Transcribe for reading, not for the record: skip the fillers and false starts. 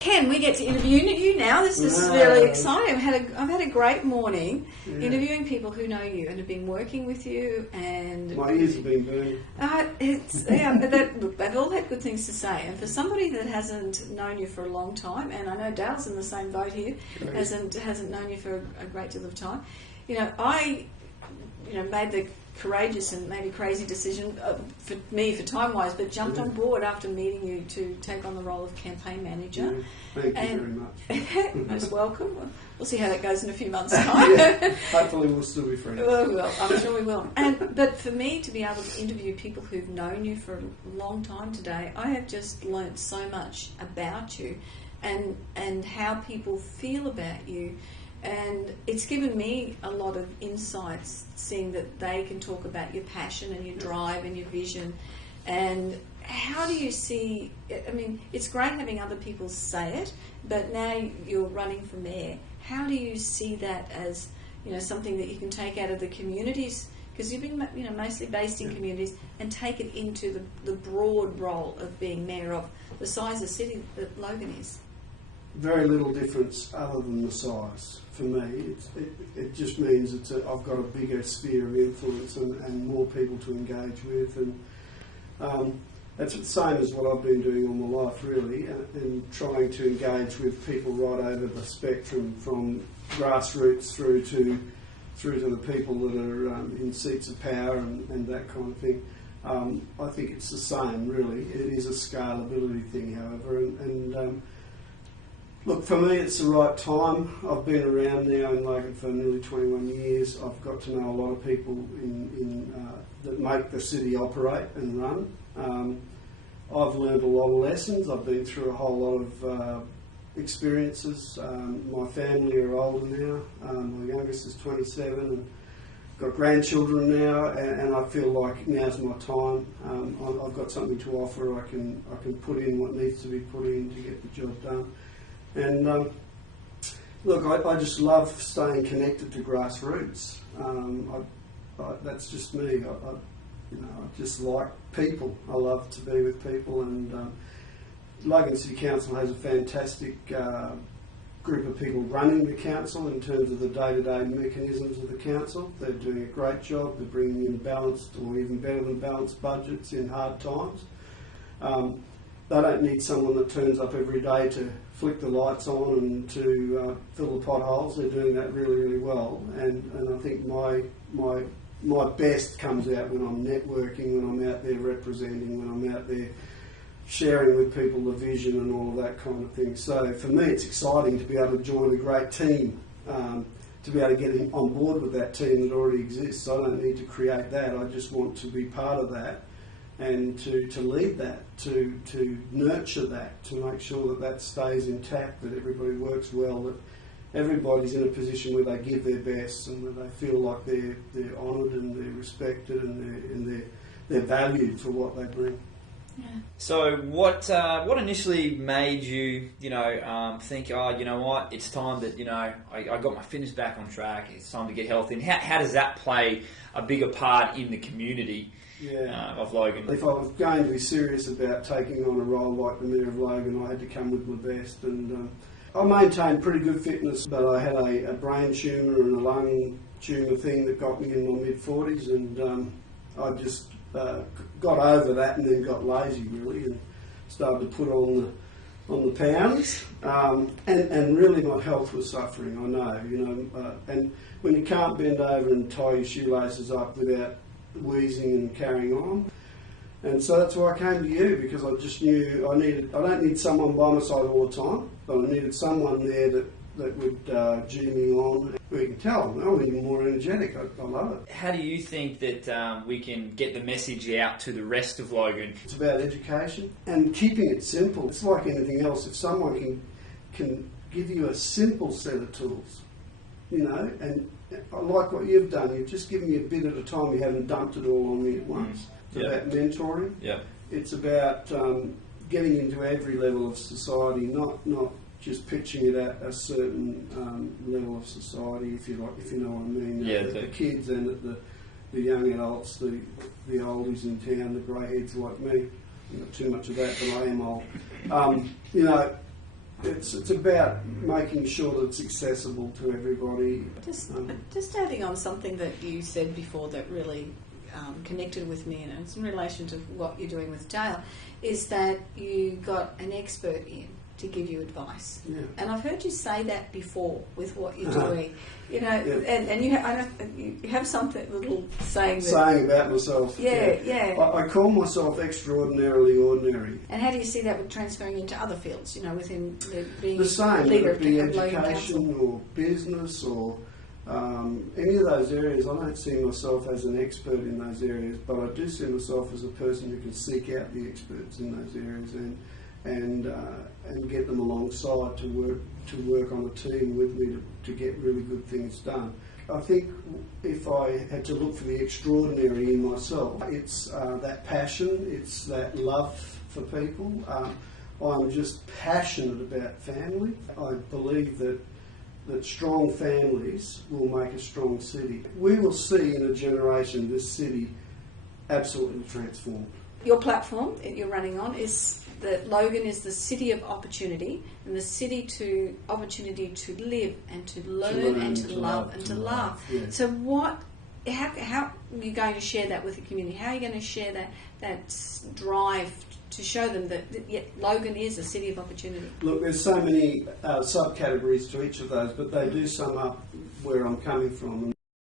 Ken, we get to interview you now. This is really exciting. I've had a great morning interviewing people who know you and have been working with you. And my ears have been burning. They've all had good things to say. And for somebody that hasn't known you for a long time, and I know Dale's in the same boat here, hasn't known you for a great deal of time. I made the courageous and maybe crazy decision for me, for time-wise, but jumped on board after meeting you to take on the role of campaign manager. Thank you very much. Most welcome. We'll see how that goes in a few months' time. Hopefully we'll still be friends. Well, we will. I'm sure we will. But for me to be able to interview people who've known you for a long time today, I have just learnt so much about you and how people feel about you. And it's given me a lot of insights, seeing that they can talk about your passion and your drive and your vision. And how do you see, I mean, it's great having other people say it, but now you're running for mayor. How do you see that as, something that you can take out of the communities? Because you've been, mostly based in communities, and take it into the broad role of being mayor of the size of city that Logan is. Very little difference other than the size. For me, it just means I've got a bigger sphere of influence and more people to engage with, and that's the same as what I've been doing all my life, really, and trying to engage with people right over the spectrum, from grassroots through to the people that are in seats of power and that kind of thing. I think it's the same, really. It is a scalability thing, however, and look, for me, it's the right time. I've been around now in Logan for nearly 21 years. I've got to know a lot of people that make the city operate and run. I've learned a lot of lessons. I've been through a whole lot of experiences. My family are older now. My youngest is 27 and got grandchildren now, and I feel like now's my time. I've got something to offer. I can put in what needs to be put in to get the job done. And look, I just love staying connected to grassroots. That's just me. I just like people. I love to be with people, and Logan City Council has a fantastic group of people running the council in terms of the day-to-day mechanisms of the council. They're doing a great job. They're bringing in balanced, or even better than balanced, budgets in hard times. They don't need someone that turns up every day to flick the lights on and to fill the potholes. They're doing that really, really well. And I think my best comes out when I'm networking, when I'm out there representing, when I'm out there sharing with people the vision and all of that kind of thing. So for me, it's exciting to be able to join a great team, to be able to get on board with that team that already exists. I don't need to create that. I just want to be part of that, and to lead that, to nurture that, to make sure that stays intact, that everybody works well, that everybody's in a position where they give their best and where they feel like they're honoured and they're respected and they're valued for what they bring. Yeah. So what initially made you, think, what, it's time that, I got my fitness back on track, it's time to get healthy, and how does that play a bigger part in the community? Of Logan? If I was going to be serious about taking on a role like the Mayor of Logan, I had to come with my best, and I maintained pretty good fitness, but I had a brain tumour and a lung tumour thing that got me in my mid-40s, and I just got over that and then got lazy, really, and started to put on the pounds, and really my health was suffering, I know, and when you can't bend over and tie your shoelaces up without wheezing and carrying on. And so that's why I came to you, because I just knew I don't need someone by my side all the time, but I needed someone there that would G me on. We can tell I'm even more energetic. I love it. How do you think that we can get the message out to the rest of Logan? It's about education and keeping it simple. It's like anything else. If someone can give you a simple set of tools, and I like what you've done. You've just given me a bit at a time. You haven't dumped it all on me at once. It's about mentoring. It's about getting into every level of society, not just pitching it at a certain level of society, if you know what I mean. At the kids and at the young adults, the oldies in town, the grey heads like me. Not too much of that, but I am old. it's about making sure that it's accessible to everybody. Just adding on something that you said before that really connected with me, and it's in relation to what you're doing with Dale, is that you got an expert in to give you advice. Yeah. And I've heard you say that before with what you're doing. You know, Yeah. and you have something little saying that. Saying about myself. Yeah. I call myself extraordinarily ordinary. And how do you see that with transferring into other fields? You know, within being The same, leader whether it be of Logan education Council. or business or any of those areas. I don't see myself as an expert in those areas, but I do see myself as a person who can seek out the experts in those areas and get them alongside to work on a team with me to get really good things done. I think if I had to look for the extraordinary in myself, it's that passion, it's that love for people. I'm just passionate about family. I believe that strong families will make a strong city. We will see in a generation this city absolutely transformed. Your platform that you're running on is that Logan is the city of opportunity, and the city to opportunity to live and to learn and to love and to laugh. Yeah. So how are you going to share that with the community? How are you going to share that drive to show them that Logan is a city of opportunity? Look, there's so many subcategories to each of those, but they do sum up where I'm coming from.